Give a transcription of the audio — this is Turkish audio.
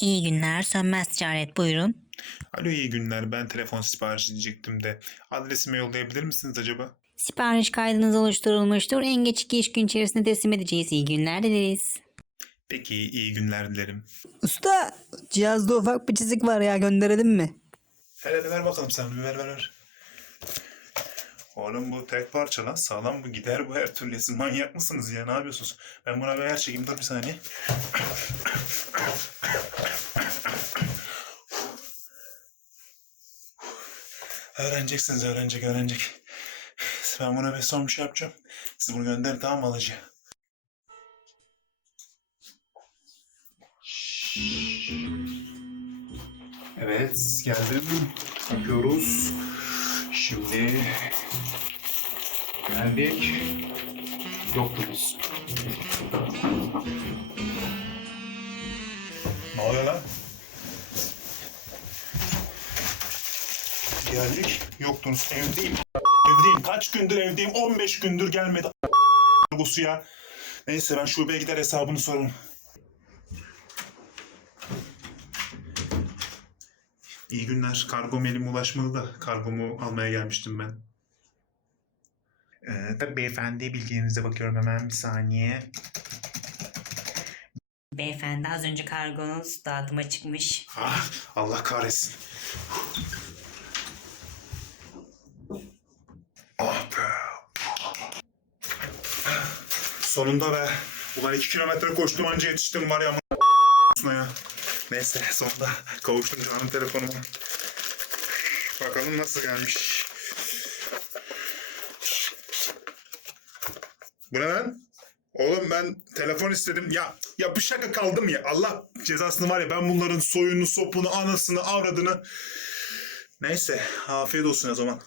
İyi günler, sönmez ticaret buyurun. Alo iyi günler. Ben telefon siparişi diyecektim de. Adresime yollayabilir misiniz acaba? Sipariş kaydınız oluşturulmuştur. En geç iki iş gün içerisinde teslim edeceğiz. İyi günler dileriz. Peki iyi günler dilerim. Usta cihazda ufak bir çizik var ya gönderelim mi? Hele ver bakalım sen bir ver ver ver. Oğlum bu tek parça lan sağlam bu gider bu her türlü. Siz manyak mısınız ya ne yapıyorsunuz? Ben buna bir ayar çekeyim dur bir saniye. Öğreneceksiniz öğrenecek öğrenecek. Ben buna bir son bir şey yapacağım. Siz bunu gönderin tamam alıcı? Evet geldim. Yapıyoruz. Şimdi geldik. Yoktunuz. Ne oluyor lan? Geldik. Yoktunuz. Evdeyim. Evdeyim. Kaç gündür evdeyim? 15 gündür gelmedi. Bu suya. Neyse ben şubeye gider hesabını sorarım. İyi günler. Kargom elime ulaşmadı da kargomu almaya gelmiştim ben. Ee, tabii beyefendi bilgilerinize bakıyorum hemen bir saniye. Beyefendi az önce kargonuz dağıtıma çıkmış. Ah, Allah kahretsin. Ah be. Sonunda be. Ulan iki kilometre koştum anca yetiştim var ya. ama ya. Neyse sonunda kavuştum canım telefonuma. Bakalım nasıl gelmiş. Bu ne lan? Oğlum ben telefon istedim. Ya ya bu şaka kaldım ya. Allah cezasını var ya ben bunların soyunu, sopunu, anasını, avradını. Neyse afiyet olsun o zaman.